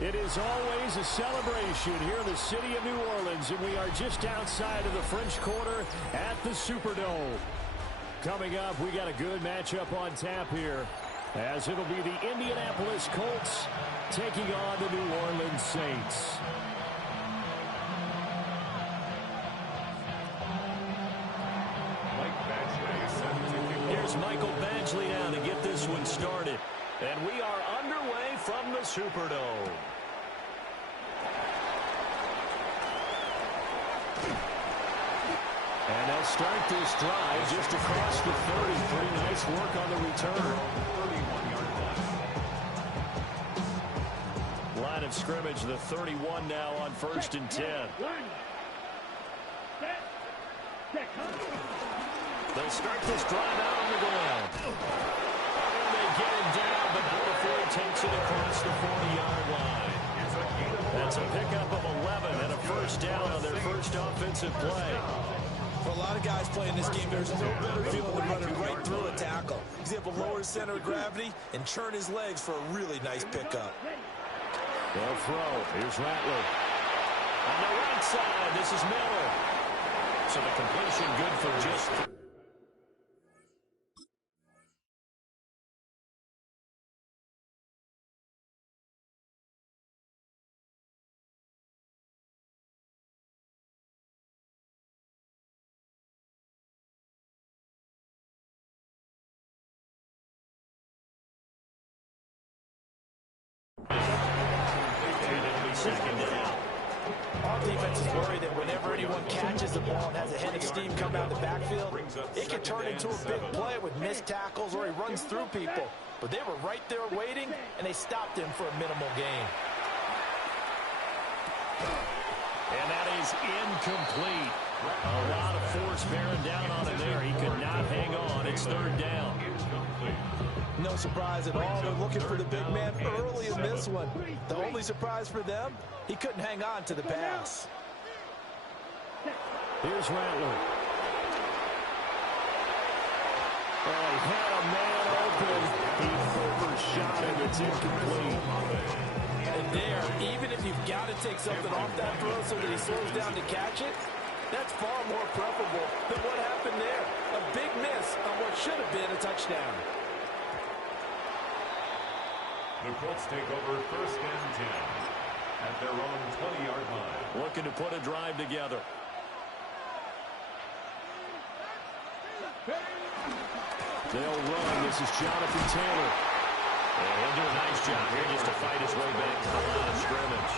It is always a celebration here in the city of New Orleans, and we are just outside of the French Quarter at the Superdome. Coming up, we got a good matchup on tap here, as it'll be the Indianapolis Colts taking on the New Orleans Saints. Here's Michael Badgley now to get this one started. And we are underway from the Superdome. And they'll start this drive just across the 30. Pretty nice work on the return. Line of scrimmage, the 31 now on 1st and 10. They'll start this drive out on the ground. And they get him down, but not before he takes it across the 40-yard line. That's a pickup of 11 and a first down on their first offensive play. For a lot of guys playing this game, there's no better feeling than running right through a tackle. He's able to lower his center of gravity and churn his legs for a really nice pickup. They'll throw. Here's Rattler. On the right side, this is Miller. So the completion good for just 3. Second down. Our defense is worried that whenever anyone catches the ball and has a head of steam come out of the backfield, it can turn into a big play with missed tackles or he runs through people. But they were right there waiting, and they stopped him for a minimal gain. And that is incomplete. A lot of force bearing down on him there. He could not hang on. It's 3rd down. No surprise at all. They're looking for the big man early in this one. The only surprise for them, he couldn't hang on to the pass. Here's Rattler. Oh, he had a man open. He overshot him. It's incomplete. And there, even if you've got to take something off that throw so that he slows down to catch it, that's far more preferable than what happened there. A big miss on what should have been a touchdown. The Colts take over 1st and 10 at their own 20-yard line. Looking to put a drive together. They'll run. This is Jonathan Taylor. And he'll do a nice job here just to fight his way back to the line of scrimmage.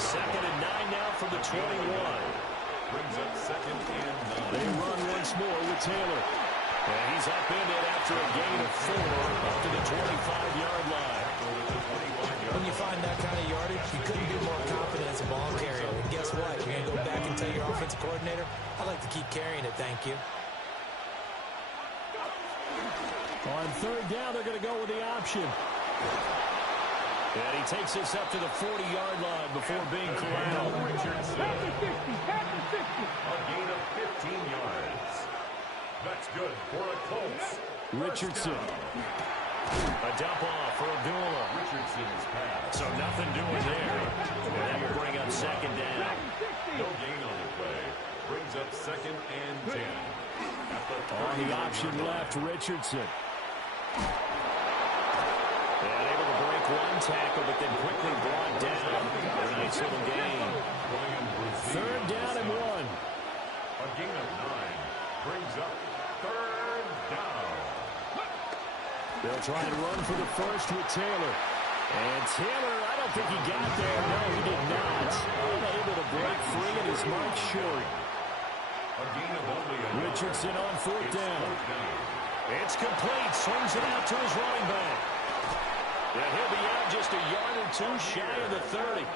2nd and 9 now for the 21. Brings up 2nd and 9. They run once more with Taylor. And he's up in it after a gain of 4 up to the 25-yard line. When you find that kind of yardage, you couldn't be more confident as a ball carrier. And guess what? You're going to go back and tell your offensive coordinator, I'd like to keep carrying it, thank you. On 3rd down, they're going to go with the option. And he takes this up to the 40-yard line before being corralled. Richardson. A gain of 15 yards. That's good for a Colts. Richardson. A dump off for Abdullah. Richardson's pass. So nothing doing there. And that will bring up 2nd down. No gain on the play. Brings up 2nd and 10. On the option left, Richardson. And able to break one tackle, but then quickly brought down. A nice little gain. 3rd down and 1. A gain of 9. Brings up 3rd down. They'll try and run for the first with Taylor. And Taylor, I don't think he got there. No, he did not. Unable to break free, and his mark short. Richardson on 4th down. It's complete. Swings it out to his running back. And he'll be out just a yard or 2 shy of the 30.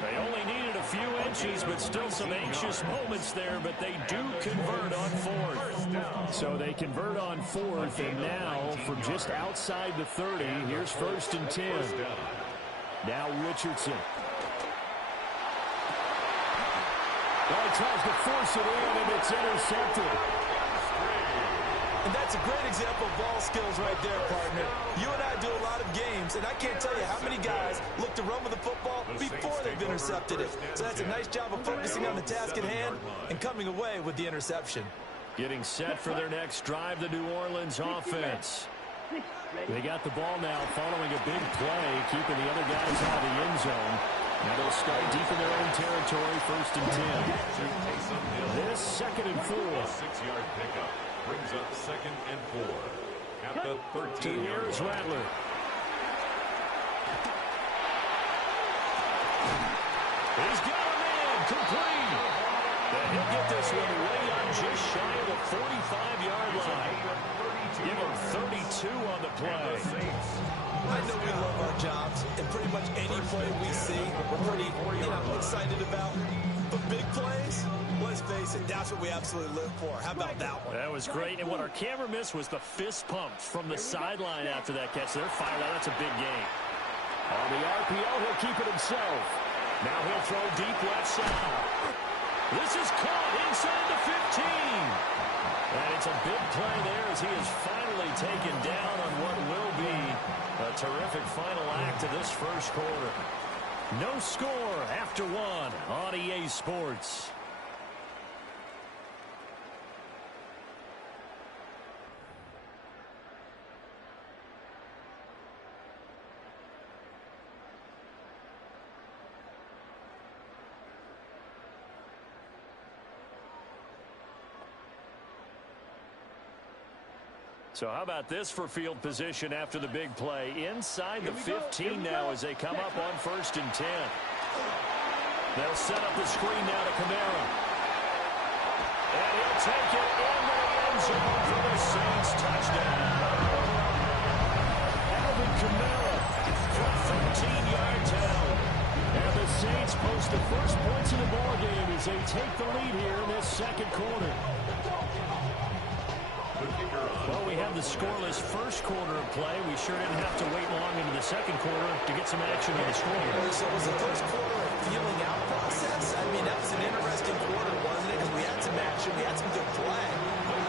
They only needed a few inches, but still some anxious moments there, but they do convert on 4th. So they convert on 4th, and now from just outside the 30, here's 1st and 10. Now Richardson. Well, he tries to force it in, and it's intercepted. And that's a great example of ball skills right there, partner. You and I do a lot of games, and I can't tell you how many guys look to run with the football before they've intercepted it. So that's a nice job of focusing on the task at hand and coming away with the interception. Getting set for their next drive, the New Orleans offense. They got the ball now following a big play, keeping the other guys out of the end zone. Now they'll start deep in their own territory, 1st and 10. This 2nd and 4. 6-yard pickup brings up 2nd and 4 at the 13-yard Here is Rattler. He's got a man, complete. And he'll get this one way on just shy of the 45-yard line. Give him 32 on the play. I know we love our jobs, and pretty much any play we see, we're pretty, excited about. But big plays, let's face it, that's what we absolutely live for. How about that one? That was great, and what our camera missed was the fist pump from the sideline after that catch. They're fired out. That's a big game. On the RPO, he'll keep it himself. Now he'll throw deep left side. This is caught inside the 15. And it's a big play there as he is finally taken down on what will be a terrific final act of this first quarter. No score after 1 on EA Sports. So how about this for field position after the big play? Inside the 15 now as they come up on 1st and 10. They'll set up the screen now to Kamara. And he'll take it into the end zone for the Saints touchdown. Alvin Kamara from 13-yard town. And the Saints post the first points of the ballgame as they take the lead here in this 2nd quarter. Well, we have the scoreless first quarter of play. We sure didn't have to wait long into the 2nd quarter to get some action on the scoreboard. So was the first quarter a feeling out process? I mean, that was an interesting quarter, wasn't it? Because we had some action, we had some good play.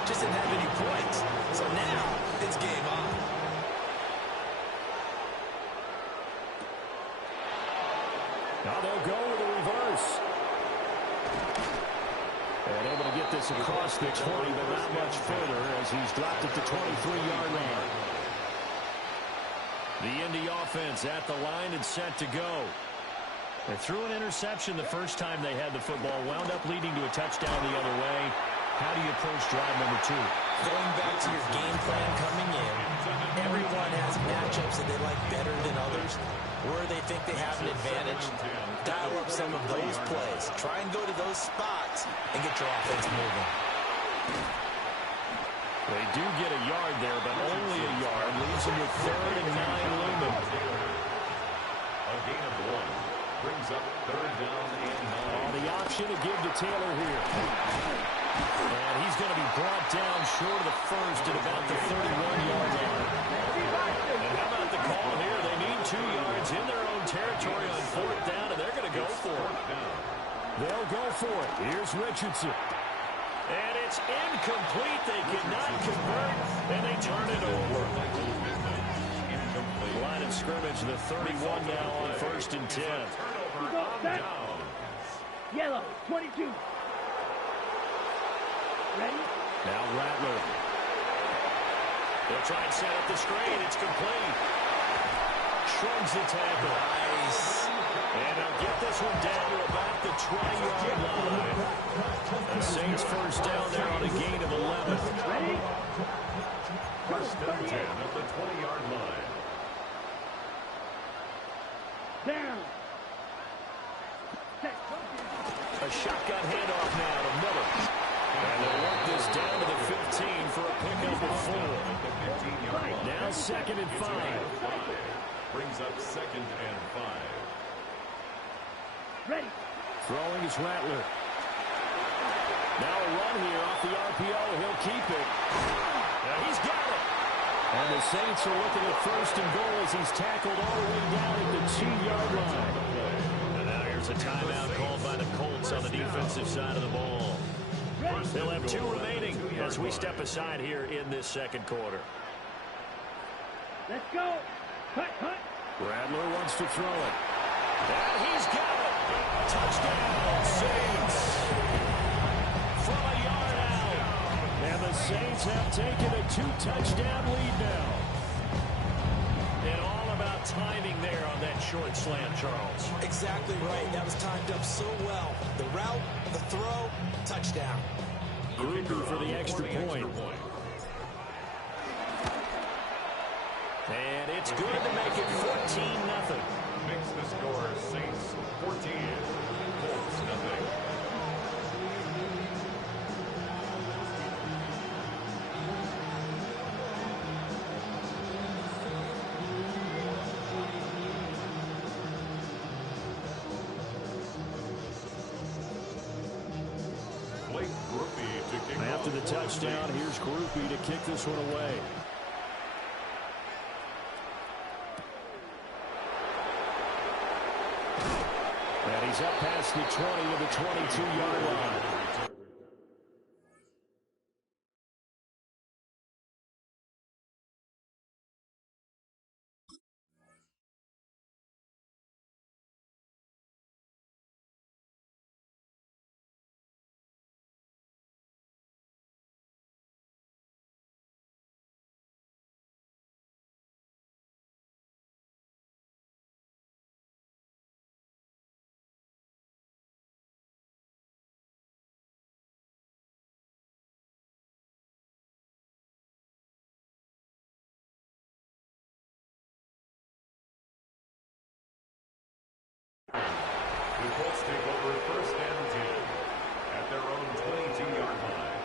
Just didn't have any points. So now, it's game on. Now they'll go with a reverse. And able to get this across the 20, but not much further as he's dropped at the 23-yard line. The Indy offense at the line and set to go. They threw an interception the first time they had the football, wound up leading to a touchdown the other way. How do you approach drive number 2? Going back to your game plan coming in, everyone has matchups that they like better than others, where they think they have an advantage. Dial up some of those plays. Try and go to those spots and get your offense moving. They do get a yard there, but only a yard. Leaves them with 3rd and 9 looming. A gain of 1 brings up 3rd down and 9. On the option to give to Taylor here. And he's going to be brought down short of the first at about the 31-yard line. And how about the call here? They need 2 yards in their own territory on 4th down, and they're going to go for it. They'll go for it. Here's Richardson. And it's incomplete. They cannot convert, and they turn it over. Line of scrimmage, the 31 now on 1st and 10. Yellow, 22. Ready? Now Rattler. They'll try and set up the screen. It's complete. Shrugs the tackle. Nice. And they'll get this one down to about the 20-yard line. The Saints first down there on a gain of 11. Ready? 1st and 10 at the 20-yard line. Down. A shotgun handoff now to Miller. And they'll work this down to the 15 for a pickup of 4. Now 2nd and 5. Brings up 2nd and 5. Ready. Throwing is Rattler. Now a run here off the RPO. He'll keep it. Now he's got it. And the Saints are looking at 1st and goal as he's tackled all the way down at the 2-yard line. And now here's a timeout called by the Colts on the defensive side of the ball. They'll have 2 remaining as we step aside here in this second quarter. Let's go. Hut, hut. Rattler wants to throw it. And he's got it. Touchdown, Saints. From a yard out. And the Saints have taken a 2-touchdown lead now. And all about timing there on that short slant, Charles. Exactly right. That was timed up so well. The route, the throw, touchdown. Grupe for the extra point. And it's good to make it 14-0. Makes the score Saints 14, Colts 0. After the touchdown, here's Grupe to kick this one away. And he's up past the 20 to the 22-yard line. The Colts take over 1st and 10 at their own 22-yard line.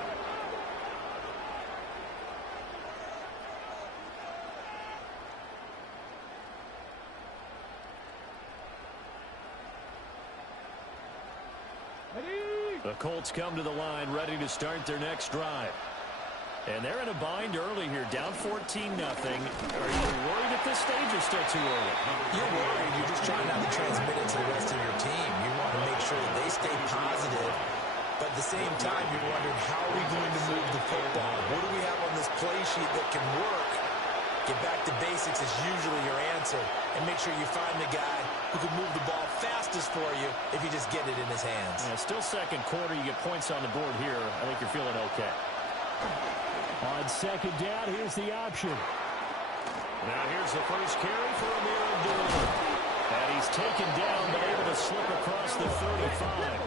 The Colts come to the line ready to start their next drive. And they're in a bind early here, down 14-0. Are you worried at this stage or still too early? You're worried. You're just trying not to transmit it to the rest of your team. You want to make sure that they stay positive. But at the same time, you're wondering, how are we going to move the football? What do we have on this play sheet that can work? Get back to basics is usually your answer. And make sure you find the guy who can move the ball fastest for you if you just get it in his hands. Yeah, still second quarter. You get points on the board here. I think you're feeling okay. On second down, here's the option. Now here's the first carry for Ameer Abdullah. And he's taken down, but able to slip across the 35.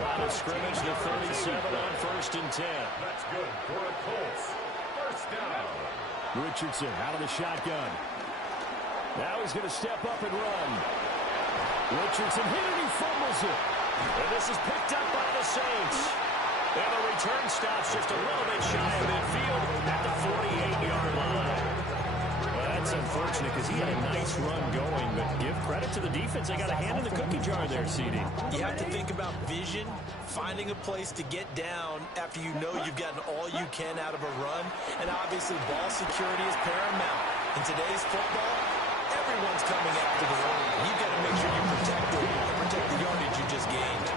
Line of scrimmage, the 37 on 1st and 10. That's good for the Colts. 1st down. Richardson out of the shotgun. Now he's going to step up and run. Richardson hit it, he fumbles it. And this is picked up by the Saints. And the return stops just a little bit shy of midfield at the 48-yard line. Well, that's unfortunate because he had a nice run going, but give credit to the defense. They got a hand in the cookie jar there, CD. You have to think about vision, finding a place to get down after you know you've gotten all you can out of a run, and obviously ball security is paramount. In today's football, everyone's coming after the run. You've got to make sure you protect it and protect the yardage you just gained.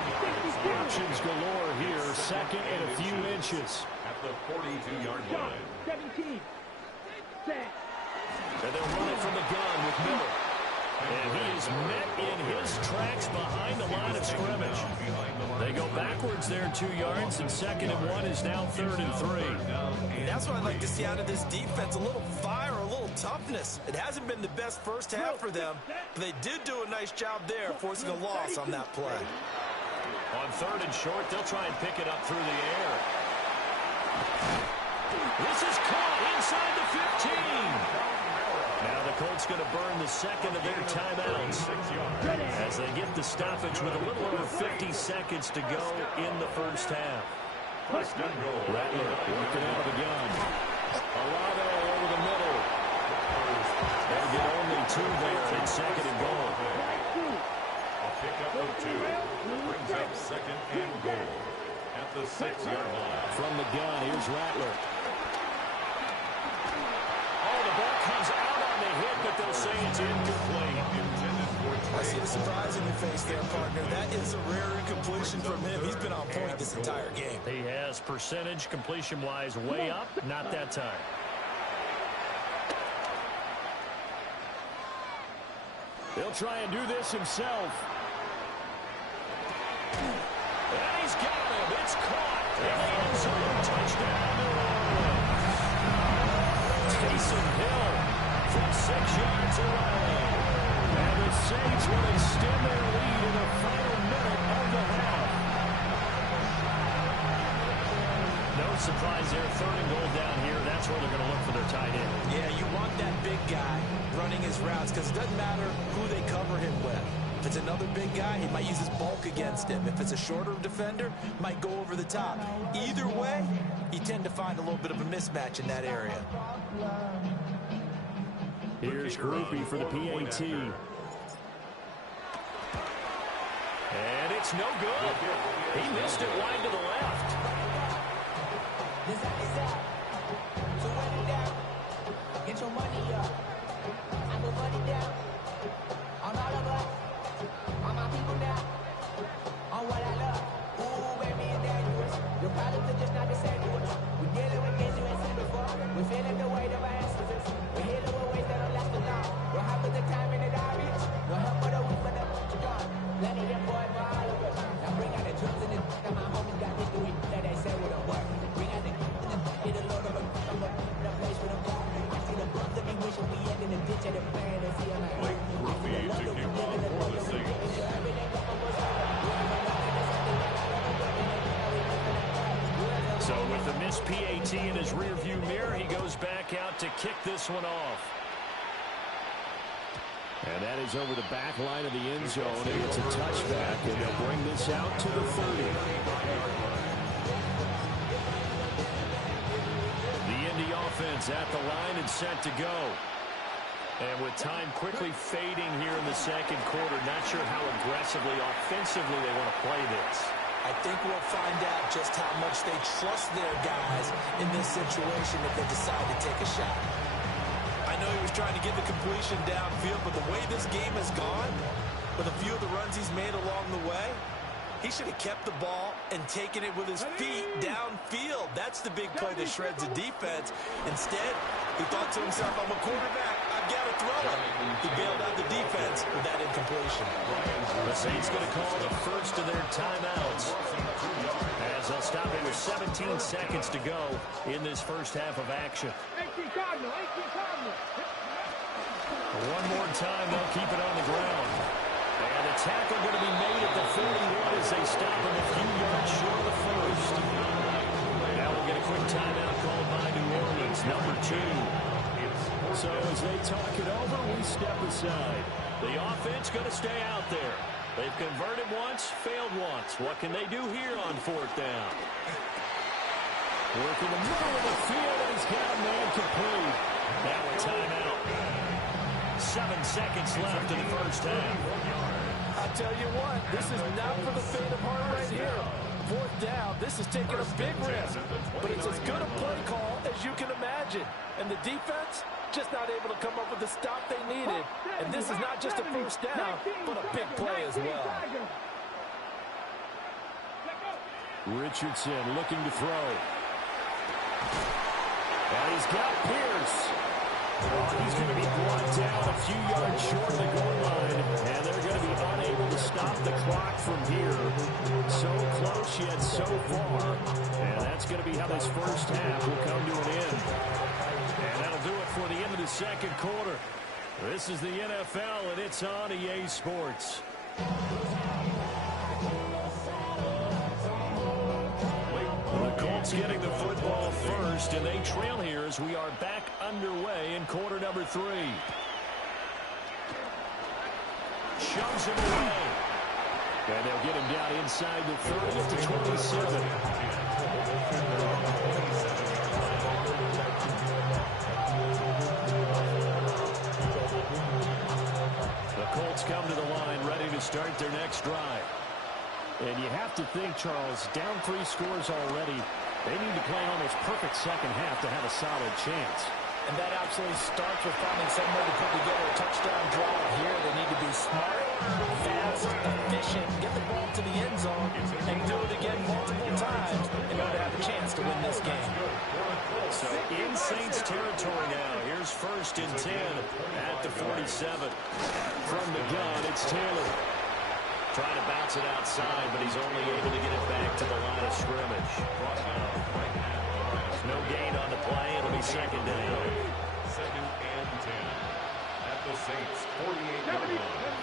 Options galore here, second and a few inches. At the 42-yard line. 17. Set. And they'll run it from the gun with Miller. And he is met in his tracks behind the line of scrimmage. They go backwards there 2 yards, and 2nd and 1 is now 3rd and 3. That's what I'd like to see out of this defense, a little fire, a little toughness. It hasn't been the best first half for them, but they did do a nice job there, forcing a loss on that play. On 3rd and short, they'll try and pick it up through the air. This is caught inside the 15. Now the Colts going to burn the second of their timeouts as they get the stoppage with a little over 50 seconds to go in the first half. Rattler working out of the gun. Olave over the middle. They'll get only 2 there in 2nd and goal. A pickup of 2 brings up 2nd and goal at the 6-yard line. From the gun, here's Rattler. Oh, the ball comes out on the hit, but they'll say it's incomplete. Intended for I see the surprise in your face there, partner. That is a rare incompletion from him. He's been on point this entire game. He has percentage completion-wise way up, not that time. He'll try and do this himself. And he's got him. It's caught. In the end zone. Touchdown, New Orleans. Taysom Hill from 6 yards away. And the Saints will extend their lead in the final minute of the half. No surprise there. 3rd and goal down here. That's where they're going to look for their tight end. Yeah, you want that big guy running his routes because it doesn't matter who they cover him with. If it's another big guy, he might use his bulk against him. If it's a shorter defender, might go over the top. Either way, you tend to find a little bit of a mismatch in that area. Here's Grupe for the PAT. And it's no good. He missed it wide to the left. So run it down. Get your money up. I put money down. On all of us. On my people now. On what I love. Ooh, baby, it's dangerous. Your problems are just not the same to us. We're dealing with things you ain't seen before. We're feeling the weight of our ancestors. We're healing with ways that don't last too long. What happens the time in the diaries? No help for the weak, for the strong. Plenty of boys for all of us. Now bring out the drums and the that my homies got me doing that they say wouldn't work. Bring out the get a load of them. The place with them. I see the bumps that be wishing we end in the ditch of the fan and see them like. So with the missed PAT in his rearview mirror, he goes back out to kick this one off. And that is over the back line of the end zone, and it's a touchback, and they'll bring this out to the 30. The Indy offense at the line and set to go. And with time quickly fading here in the second quarter, not sure how aggressively, offensively they want to play this. I think we'll find out just how much they trust their guys in this situation if they decide to take a shot. I know he was trying to get the completion downfield, but the way this game has gone, with a few of the runs he's made along the way, he should have kept the ball and taken it with his feet downfield. That's the big play that shreds the defense. Instead, he thought to himself, I'm a quarterback, I've got to throw it. He bailed out the defense with that incompletion. The Saints going to call the first of their timeouts as they'll stop it with 17 seconds to go in this first half of action. 18 Cardinal, 18 Cardinal. One more time, they'll keep it on the ground. And the tackle going to be made at the 41 as they stop him a few yards short of the first. Now we'll get a quick timeout called by New Orleans, number 2. So as they talk it over, we step aside. The offense going to stay out there. They've converted once, failed once. What can they do here on 4th down? Work in the middle of the field, and he's got a man complete. Now a timeout. 7 seconds left in the first half. I'll tell you what, this is not for the faint of heart right here. 4th down, this is taking a big risk, but it's as good a play call as you can imagine. And the defense, just not able to come up with the stop they needed. And this is not just a first down, but a big play as well. Richardson looking to throw. And he's got Pierce. He's going to be brought down a few yards short of the goal line, and they're going to be unable to stop the clock from here. So close yet so far, and that's going to be how this first half will come to an end. And that'll do it for the end of the second quarter. This is the NFL, and it's on EA Sports. The Colts getting the football first, and they trail here as we are back underway in quarter number 3. Shoves him away. And they'll get him down inside the 30 to 27. The Colts come to the line ready to start their next drive. And you have to think, Charles, down 3 scores already. They need to play an almost perfect second half to have a solid chance. And that absolutely starts with finding somewhere to put together a touchdown drive here. They need to be smart, fast, efficient, get the ball to the end zone, and do it again multiple times in order to have a chance to win this game. So in Saints territory now. Here's 1st and 10 at the 47. From the gun, it's Taylor. Trying to bounce it outside, but he's only able to get it back to the line of scrimmage. No gain on the play. It'll be 2nd down. 2nd and 10 at the Saints 48-yard line.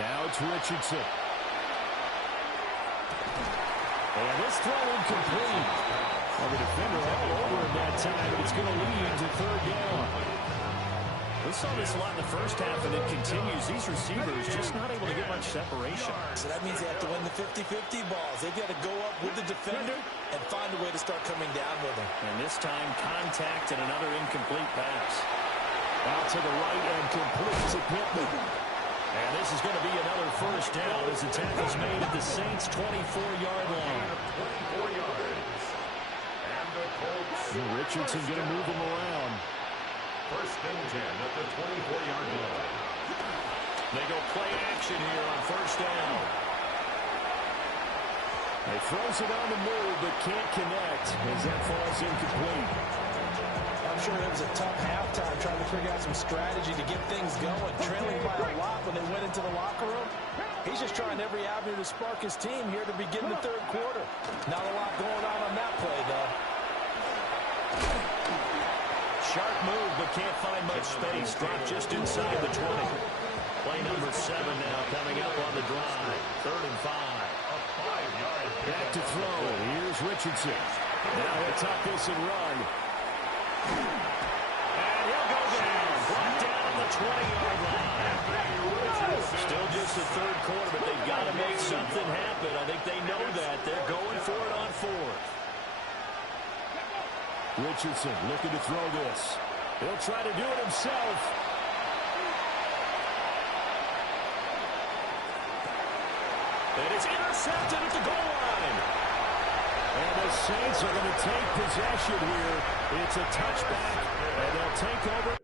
Now it's Richardson. And this throw incomplete. Well, the defender all over him that time, but it's going to lead to 3rd down. We saw this a lot in the first half, and it continues. These receivers just not able to get much separation. So that means they have to win the 50-50 balls. They've got to go up with the defender and find a way to start coming down with him. And this time, contact and another incomplete pass. Out to the right and complete to Pittman. And this is going to be another 1st down as the tackle's made at the Saints' 24-yard line. 24 yards. And the Colts. Richardson going to move him around. 1st and 10 at the 24-yard line. They go play action here on 1st down. They throws it on the move, but can't connect as that falls incomplete. I'm sure it was a tough halftime trying to figure out some strategy to get things going. Trailing by a lot when they went into the locker room. He's just trying every avenue to spark his team here to begin the 3rd quarter. Not a lot going on that play, though. Sharp move, but can't find much space. Dropped just inside the 20. Play number 7 now coming up on the drive. 3rd and 5. Back to throw. Here's Richardson. Now he'll tuck this and run. And he'll go down. Brought down on the 20-yard line. Still just the 3rd quarter, but they've got to make something happen. I think they know that. They're going for it on 4th. Richardson looking to throw this. He'll try to do it himself. And it's intercepted at the goal line. And the Saints are going to take possession here. It's a touchback, and they'll take over.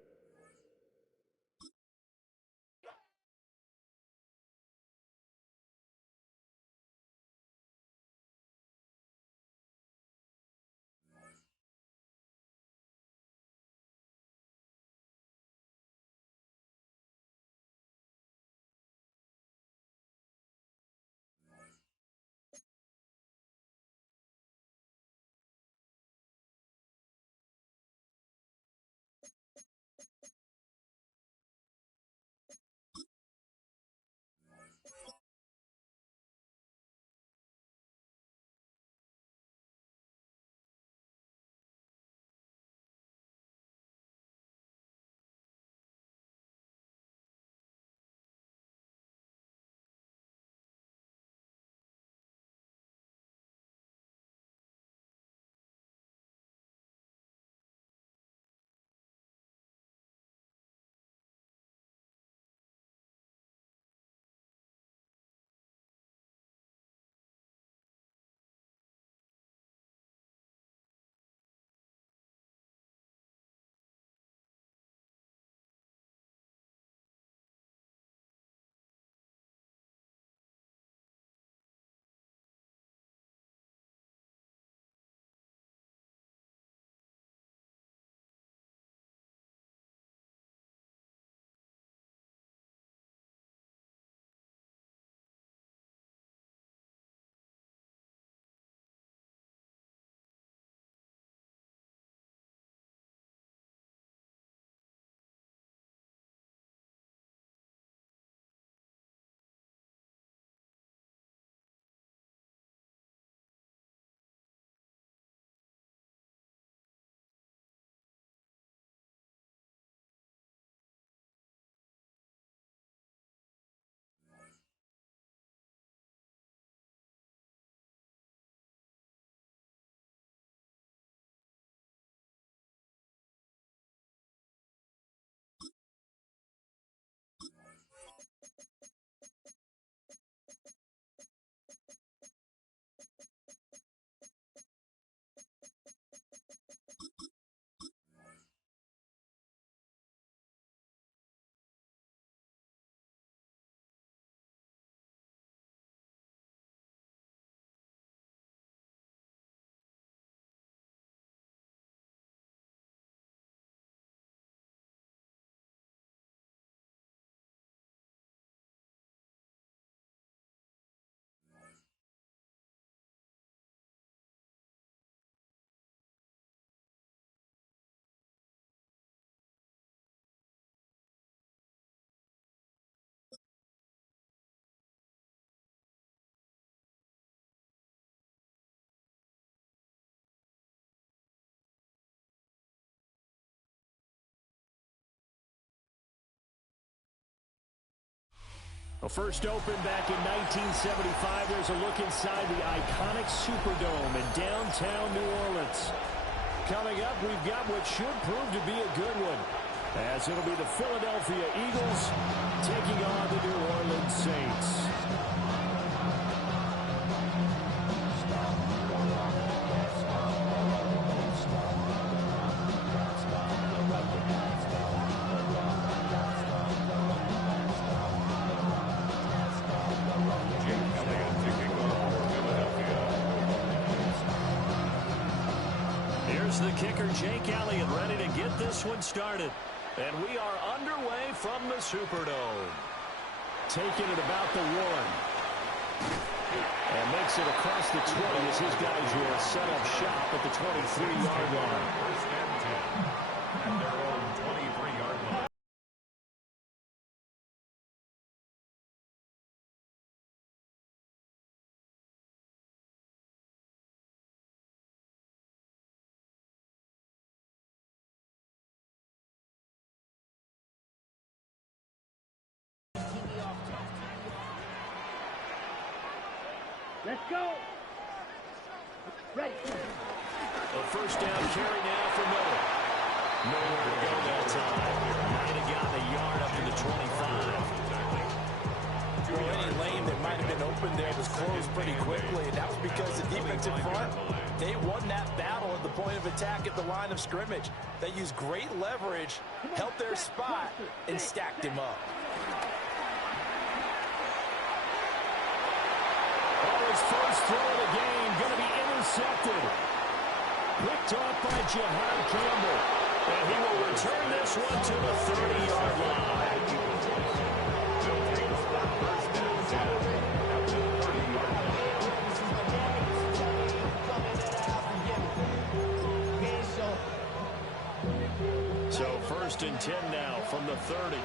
Well, first opened back in 1975. There's a look inside the iconic Superdome in downtown New Orleans. Coming up, we've got what should prove to be a good one, as it'll be the Philadelphia Eagles taking on the New Orleans Saints. The kicker, Jake Elliott, ready to get this one started. And we are underway from the Superdome. Taking it about the 1. And makes it across the 20 as his guys will set up shop at the 23-yard line. First and 10 at their own 23-yard line. Let's go. Ready. A first down carry now for Miller. Nowhere to go that time. Might have gotten a yard up to the 25. Well, any lane that might have been open there was closed pretty quickly, and that was because the defensive front, they won that battle at the point of attack at the line of scrimmage. They used great leverage, held their spot, and stacked him up. His first throw of the game going to be intercepted. Picked off by Jihad Campbell. And he will return this one to the 30-yard line. So first and 10 now from the 30.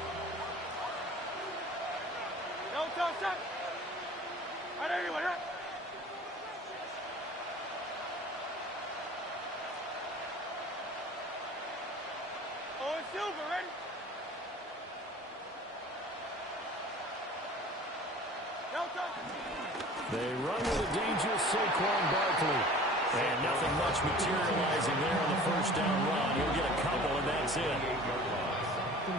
No, toss up. Silver, ready? They run with a dangerous Saquon Barkley. And nothing much materializing there on the first down run. He'll get a couple, and that's it.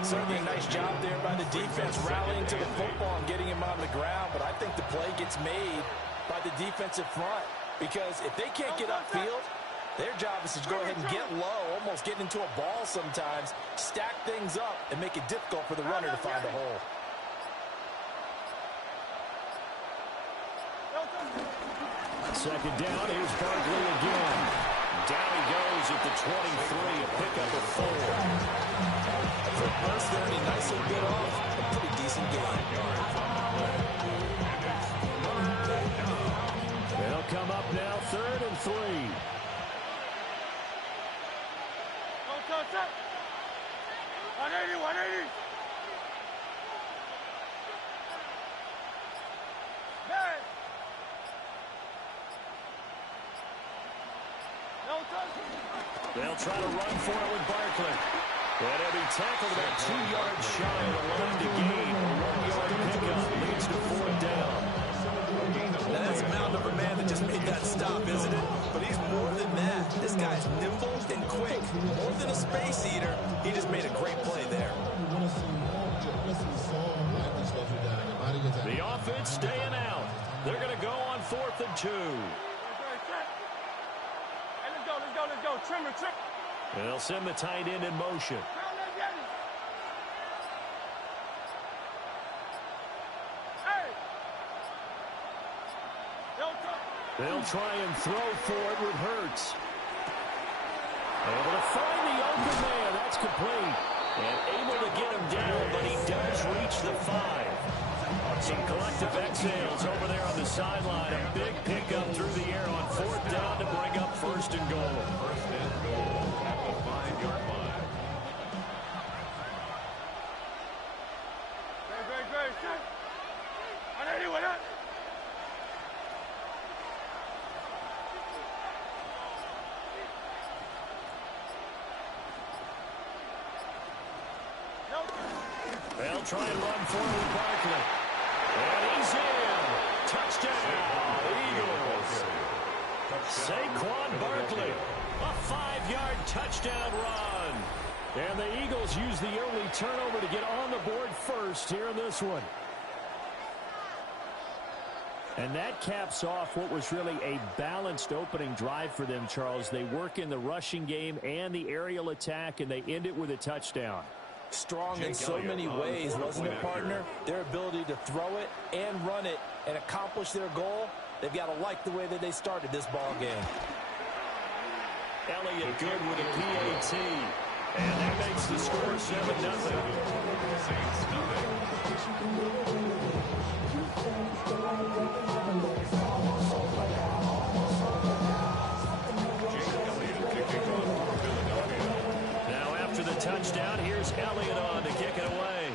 Certainly a nice job there by the defense rallying to the football and getting him on the ground. But I think the play gets made by the defensive front, because if they can't get upfield, their job is to go ahead and get low, almost get into a ball sometimes, stack things up, and make it difficult for the runner to find a hole. Second down, here's Barkley again. Down he goes at the 23, a pickup of 4. For first there, and he nicely bit off a pretty decent game. They'll come up now, 3rd and 3. Touch up. 180, 180. Hey. No touch. They'll try to run for it with Barkley. And he'll be tackled about 2 yards shy of the line to gain. A 1-yard pickup leads to 4th down. Now that's a mountain of a man that just made that stop, isn't it? But he's more than that. This guy's nimble and quick. More than a space eater, he just made a great play there. The offense staying out. They're going to go on 4th and 2. Hey, let's go. Trimmer. They'll send the tight end in motion. They'll try and throw for it with Hurts. Able to find the open man. That's complete. And able to get him down, but he does reach the 5. Some collective exhales over there on the sideline. A big pickup through the air on 4th down to bring up 1st and goal. First and goal at the 5-yard line. Great. 180, what up? They'll try and run for it with Barkley. And he's in. Touchdown, Eagles. Saquon Barkley, a 5-yard touchdown run. And the Eagles use the early turnover to get on the board first here in this one. And that caps off what was really a balanced opening drive for them, Charles. They work in the rushing game and the aerial attack, and they end it with a touchdown. Strong in so many ways, wasn't it, partner? Their ability to throw it and run it and accomplish their goal, they've got to like the way that they started this ball game. Elliott good with a PAT. And that makes the score 7-0. Now after the touchdown, here's Elliott on to kick it away.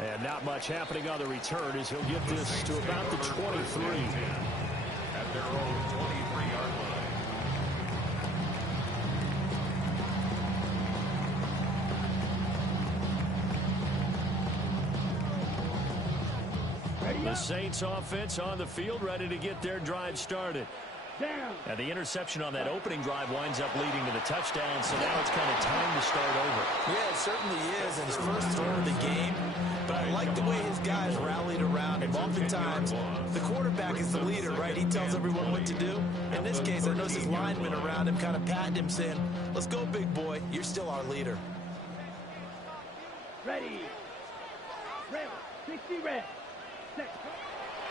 And not much happening on the return as he'll get this to about the 23. At their own 23-yard line. The Saints offense on the field, ready to get their drive started. And the interception on that opening drive winds up leading to the touchdown, so now it's kind of time to start over. Yeah, it certainly is, and his first throw of the game. But I like the way his guys rallied around him. Oftentimes, the quarterback is the leader, right? He tells everyone what to do. In this case, I noticed his linemen around him kind of patting him, saying, "Let's go, big boy. You're still our leader." Ready. Red. 60 red. Set.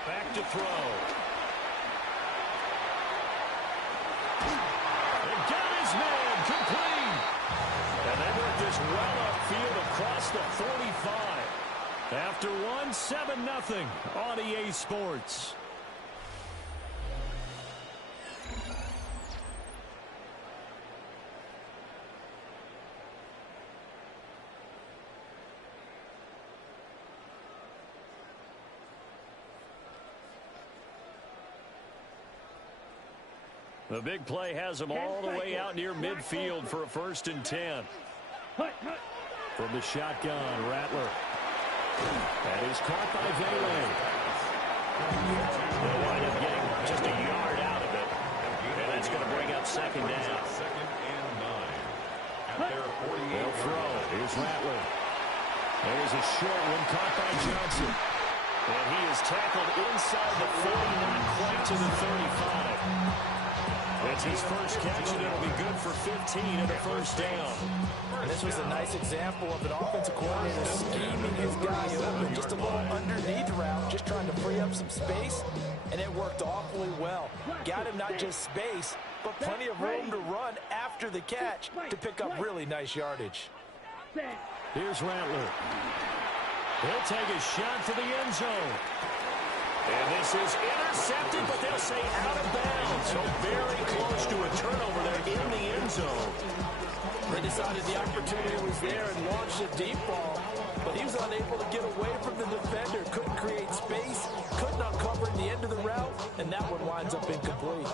Back to throw. And got his man complete. And they work this well upfield across the 45. After one, 7-0 on EA Sports. The big play has them all the way out near midfield for a 1st and 10. From the shotgun, Rattler. That is caught by Vele. They'll wind up getting just a yard out of it. And that's going to bring up 2nd down. 2nd and 9. At their 48. They'll throw. Here's Rattler. There's a short one caught by Johnson. And he is tackled inside the 40, not quite to the 35. It's his first catch, and it'll be good for 15 and a 1st down. And this was a nice example of an offensive coordinator scheming his guy open. Just a little underneath route, just trying to free up some space, and it worked awfully well. Got him not just space, but plenty of room to run after the catch to pick up really nice yardage. Here's Rattler. He'll take a shot to the end zone. And this is intercepted, but they'll say out of bounds. So very close to a turnover there in the end zone. They decided the opportunity was there and launched a deep ball, but he was unable to get away from the defender. Couldn't create space, couldn't uncover the end of the route, and that one winds up incomplete.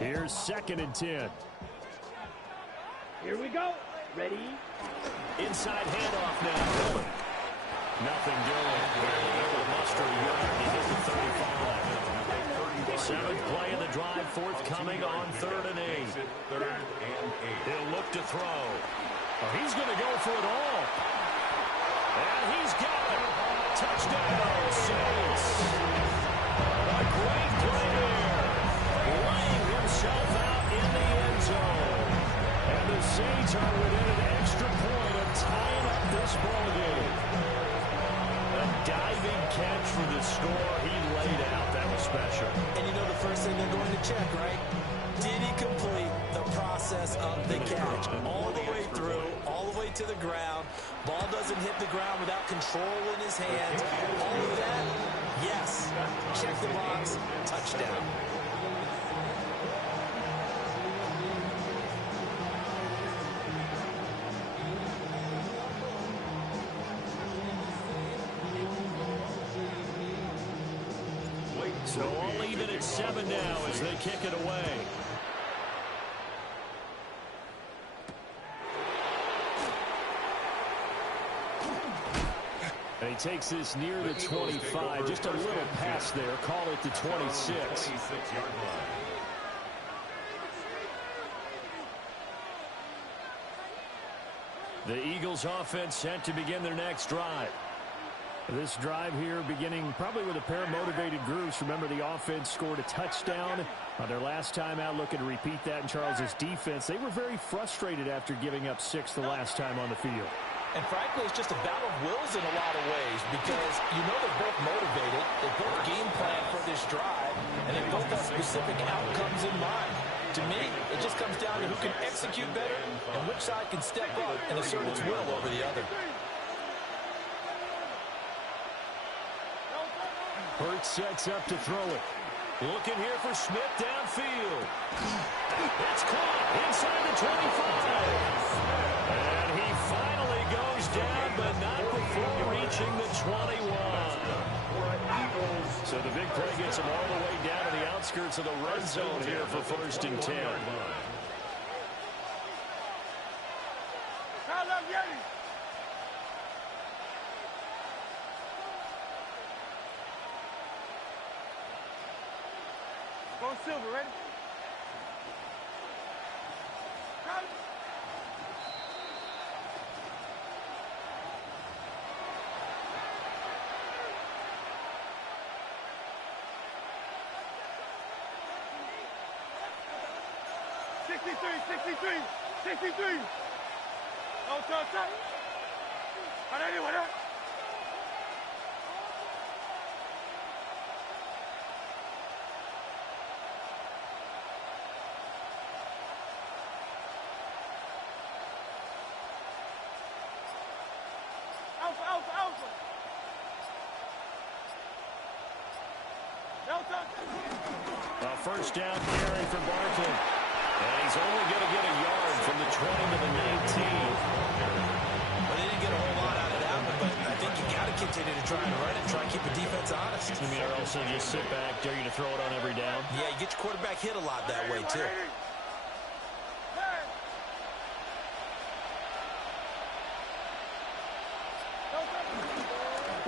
Here's 2nd and 10. Here we go. Ready. Inside handoff now. Nothing doing. Barely able to muster a yard to hit the 35. 7th play of the drive forthcoming on 3rd and 8. 3rd and 8. He'll look to throw. Oh, he's going to go for it all. And he's got it. Touchdown, Saints. A great play there. Laying himself out in the end zone. And the Saints are within an extra point of tying up this ballgame. A diving catch for the score he laid out. That was special. And you know the first thing they're going to check, right? Did he complete the process of the catch? All the way through, all the way to the ground. Ball doesn't hit the ground without control in his hands. All of that, yes. Check the box, touchdown. So all even at 7-7 7 now as they kick it away. And he takes this near the 25. Just a little pass there. Call it the 26. The Eagles offense set to begin their next drive. This drive here beginning probably with a pair of motivated groups. Remember, the offense scored a touchdown on their last time out, looking to repeat that in Charles's defense. They were very frustrated after giving up 6 the last time on the field. And frankly, it's just a battle of wills in a lot of ways because you know they're both motivated, they both game plan for this drive, and they both have specific outcomes in mind. To me, it just comes down to who can execute better and which side can step up and assert its will over the other. Hurts sets up to throw it. Looking here for Smith downfield. It's caught inside the 25. And he finally goes down, but not before reaching the 21. So the big play gets him all the way down to the outskirts of the red zone here for 1st and 10. Go Silver, ready? Come. $63. Oh, touch. What up? Alpha. A 1st down carry for Barkley. And he's only going to get a yard from the 20 to the 19. Well, they didn't get a whole lot out of that one, but I think you got to continue to try and run it and try and keep the defense honest. You mean, or also just sit back, dare you to throw it on every down? Yeah, you get your quarterback hit a lot that way, too.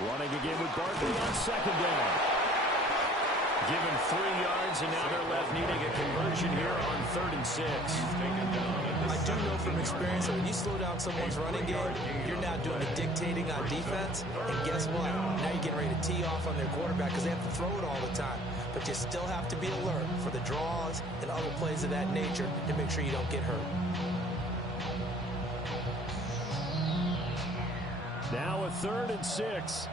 Running again with Barkley on 2nd down. Given 3 yards, and now they're left needing a conversion here on 3rd and 6. I do know from experience that when you slow down someone's running game, you're now doing the dictating on defense. And guess what? Now you're getting ready to tee off on their quarterback because they have to throw it all the time. But you still have to be alert for the draws and other plays of that nature to make sure you don't get hurt. Now a 3rd and 6.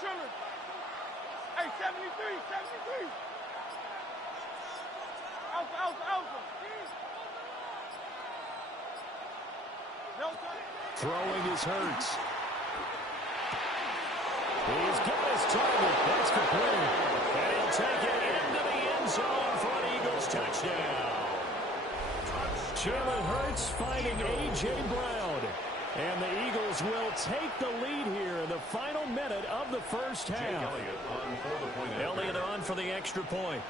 Trimmer. Hey, 73. Alpha. No time. Throwing his Hurts. He's got his target. That's complete. And he'll take it into the end zone for an Eagles touchdown. Jalen Hurts finding A.J. Brown. And the Eagles will take the lead here in the final minute of the 1st half. Elliott on for the extra point.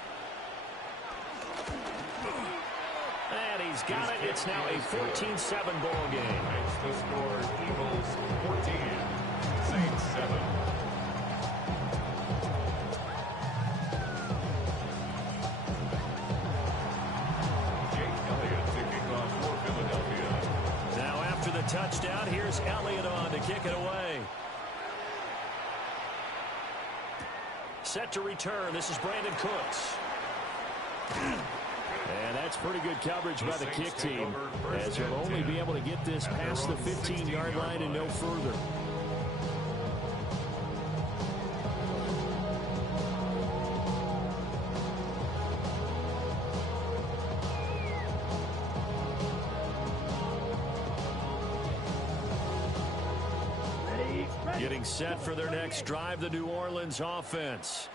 And he's got it. It's now a 14-7 ball game. The score, Eagles 14, Saints 7. Touchdown. Here's Elliott on to kick it away. Set to return. This is Brandon Cooks. And that's pretty good coverage by the kick team, as he'll only be able to get this past the 15-yard line and no further. Getting set for their next drive, the New Orleans offense.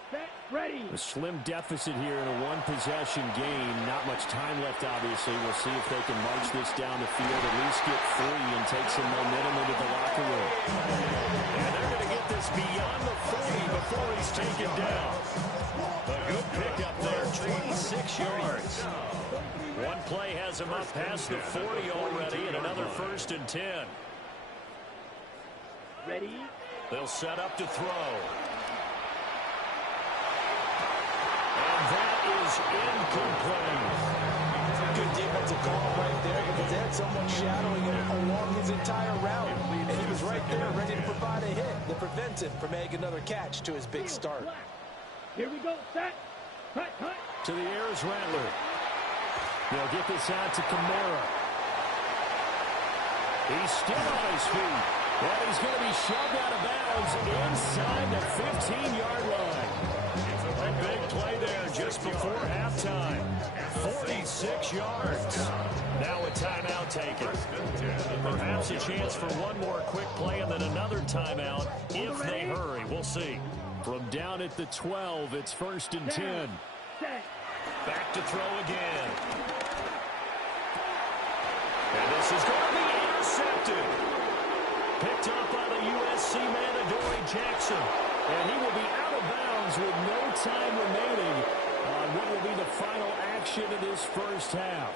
A slim deficit here in a one-possession game. Not much time left, obviously. We'll see if they can march this down the field, at least get free and take some momentum into the locker room. And they're going to get this beyond the 40 before he's taken down. A good pickup there, 26 yards. One play has him up past the 40 already, and another 1st and 10. Ready? They'll set up to throw. That is incomplete. Good defensive call right there because they had someone shadowing him along his entire route. And he was right there ready to provide a hit that prevents him from making another catch to his big start. Here we go, set. Cut. To the air is Rattler. They'll get this out to Kamara. He's still on his feet. And he's going to be shoved out of bounds inside the 15-yard line. A big play there just before halftime. 46 yards. Now a timeout taken. Perhaps a chance for one more quick play and then another timeout if they hurry. We'll see. From down at the 12, it's 1st and 10. Back to throw again. And this is going to be intercepted. Picked up by the USC man, Adoree Jackson. And he will be out of bounds with no time remaining on what will be the final action of this first half.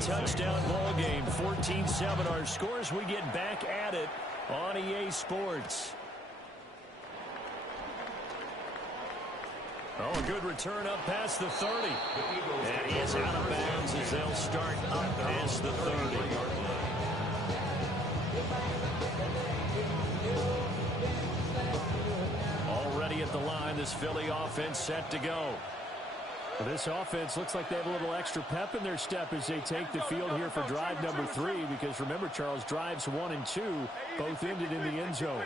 Touchdown ball game, 14-7 our scores. We get back at it on EA Sports. Oh, a good return up past the 30. And he is out of bounds as they'll start up past the 30. Already at the line, this Philly offense set to go. This offense looks like they have a little extra pep in their step as they take the field here for drive number 3, because remember, Charles, drives 1 and 2 both ended in the end zone.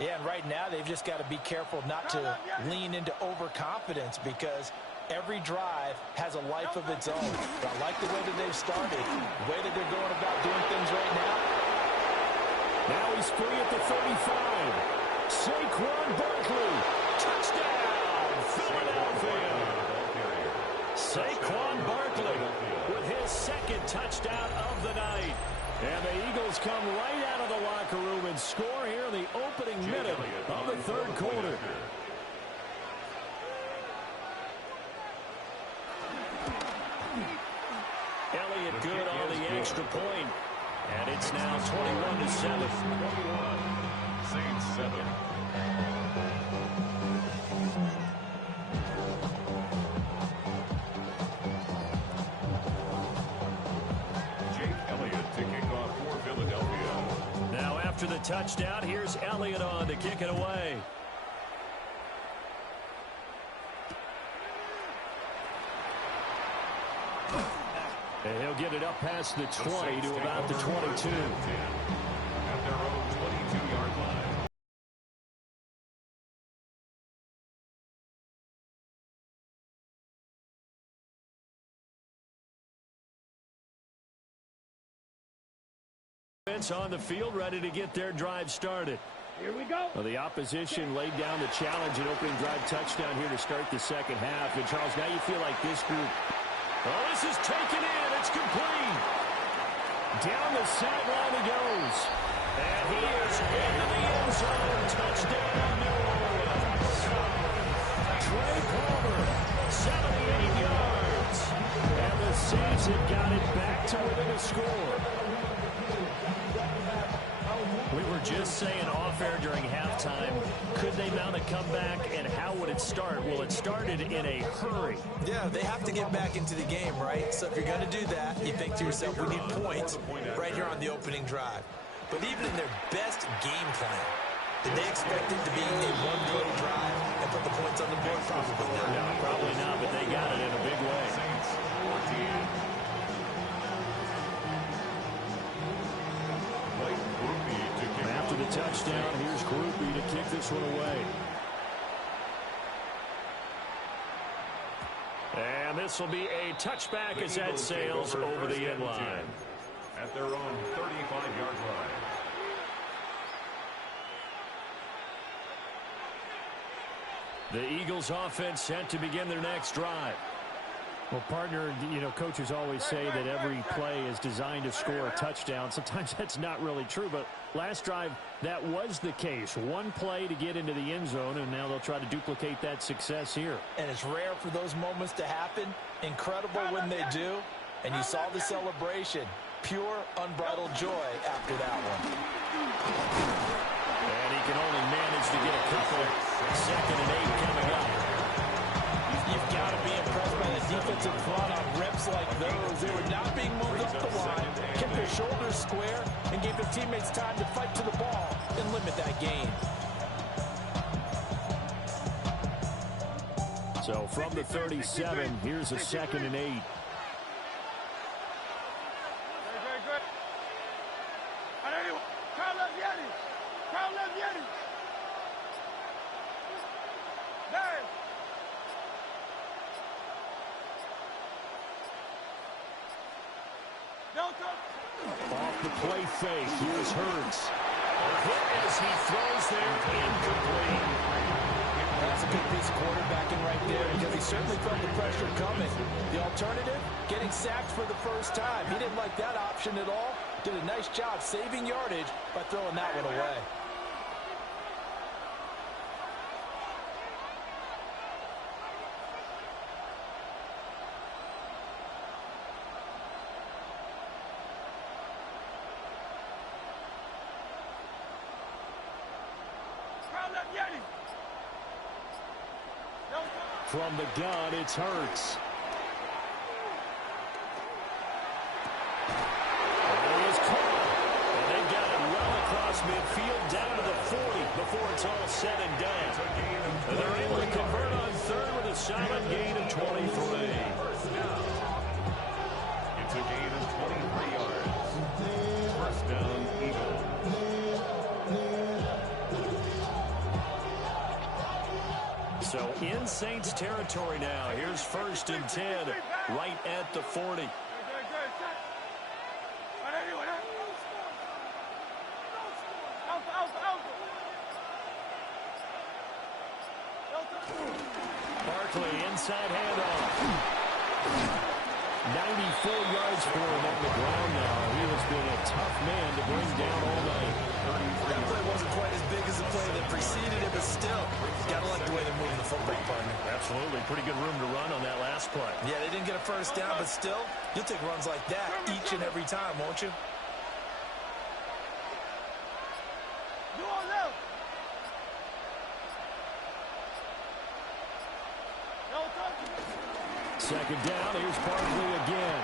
Yeah, and right now they've just got to be careful not to lean into overconfidence because every drive has a life of its own. But I like the way that they've started, the way that they're going about doing things right now. Now he's free at the 35. Saquon Barkley, touchdown, Philadelphia. Saquon Barkley with his 2nd touchdown of the night. And the Eagles come right out of the locker room and score here in the opening minute of the 3rd quarter. Elliott good on the extra point. And it's now 21-7. 21, Saints 7. After the touchdown, here's Elliott on to kick it away. And he'll get it up past the 20 to about the 22. At their own 22-yard line. On the field, ready to get their drive started. Here we go. Well, the opposition laid down the challenge and opening drive touchdown here to start the second half. And, Charles, now you feel like this group. Oh, this is taken in. It's complete. Down the sideline he goes. And he is into the end zone. Touchdown, New Orleans. Trey Palmer, 78 yards. And the Saints have got it back to within a score. We were just saying off-air during halftime, could they mount a comeback, and how would it start? Well, it started in a hurry. Yeah, they have to get back into the game, right? So if you're going to do that, you think to yourself, we need points right here on the opening drive. But even in their best game plan, did they expect it to be a one-play drive and put the points on the board? Probably not. No, probably not, but they got it in a big way. touchdown. Here's Grupe to kick this one away. And this will be a touchback as that sails over the end line. At their own 35-yard line. The Eagles offense set to begin their next drive. Well, partner, you know, coaches always say that every play is designed to score a touchdown. Sometimes that's not really true, but last drive, that was the case. One play to get into the end zone, and now they'll try to duplicate that success here. And it's rare for those moments to happen. Incredible when they do. And you saw the celebration. Pure, unbridled joy after that one. And he can only manage to get a couple. 2nd and 8 coming up. You've got to be impressed by the defensive front on reps like those. They were not being moved up the line, kept their shoulders square, and gave their teammates time to fight to the ball and limit that gain. So from the 37, here's a 2nd and 8. Off the play fake, here's Hurts. A hit as he throws there, incomplete. That's a good piece of quarterbacking right there because he certainly felt the pressure coming. The alternative, getting sacked for the first time. He didn't like that option at all. Did a nice job saving yardage by throwing that one away. From the gun, it's Hurts. And he is caught. And they got it well across midfield down to the 40 before it's all said and done. And they're able to convert on 3rd with a solid gain of 23. It's a gain of 23 yards. First down, Eagles. So in Saints territory now. Here's 1st and 10 right at the 40. Barkley inside handoff. 94 yards for him on the ground now. He has been a tough man to bring down all night. That play wasn't quite as big as the play that preceded it, but still, got to like the way they're moving the football, partner. Absolutely. Pretty good room to run on that last play. Yeah, they didn't get a first down, but still, you'll take runs like that each and every time, won't you? Second down, here's Barkley again.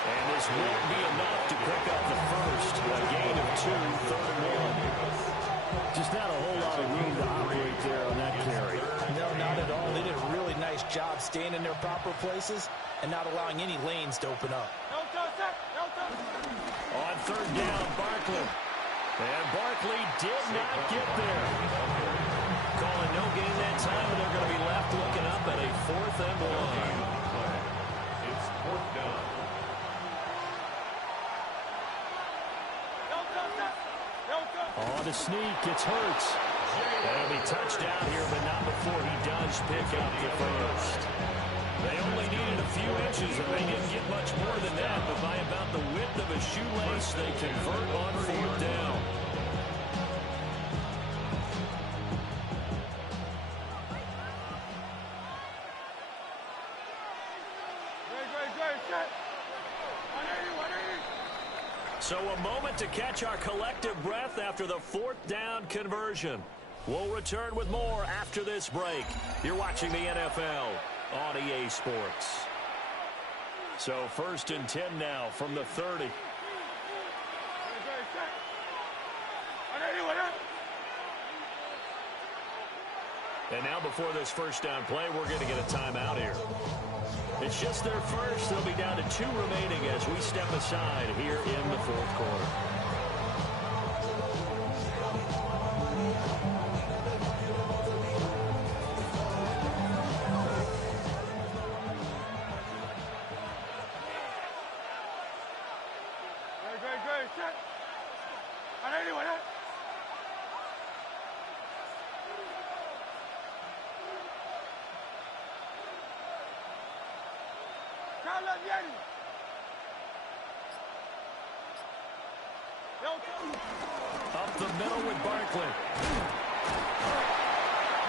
And this won't be enough to pick up the first. A gain of 2, 3rd and 1. Just not a whole lot of room to operate there on that carry. No, not at all. They did a really nice job staying in their proper places and not allowing any lanes to open up. On 3rd down, Barkley. And Barkley did not get there. Calling no gain that time, and they're going to be left looking up at a 4th and 1. It's 4th down. On the sneak, it's Hurts. That'll be touchdown here, but not before he does pick up the first. They only needed a few inches, and they didn't get much more than that, but by about the width of a shoelace, they convert on 4th down. So a moment to catch our collective breath after the 4th down conversion. We'll return with more after this break. You're watching the NFL on EA Sports. So 1st and 10 now from the 30. And now before this first down play, we're going to get a timeout here. It's just their first. They'll be down to 2 remaining as we step aside here in the 4th quarter. Up the middle with Barkley.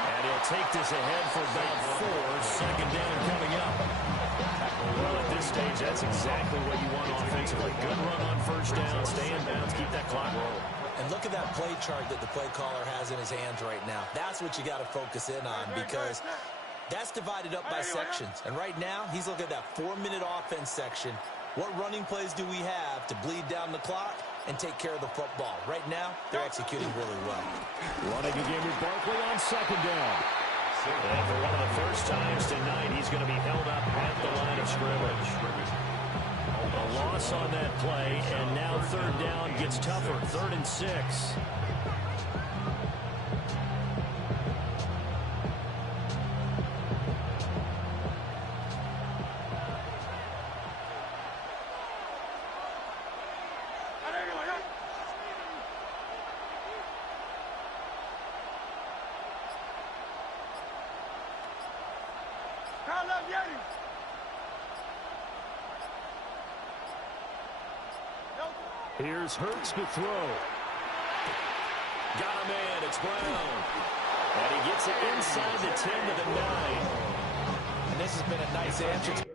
And he'll take this ahead for about 4. Second down coming up. Well, at this stage, that's exactly what you want offensively. Good run on first down, stay in bounds, keep that clock rolling. And look at that play chart that the play caller has in his hands right now. That's what you got to focus in on, because that's divided up by sections. And right now, he's looking at that 4-minute offense section. What running plays do we have to bleed down the clock and take care of the football? Right now, they're executing really well. Running again with Barkley on second down. And for one of the first times tonight, he's going to be held up at the line of scrimmage. A loss on that play, and now third down gets tougher. 3rd and 6. Here's Hurts to throw. Got a man. It's Brown. And he gets it inside the 10 to the 9. And this has been a nice answer.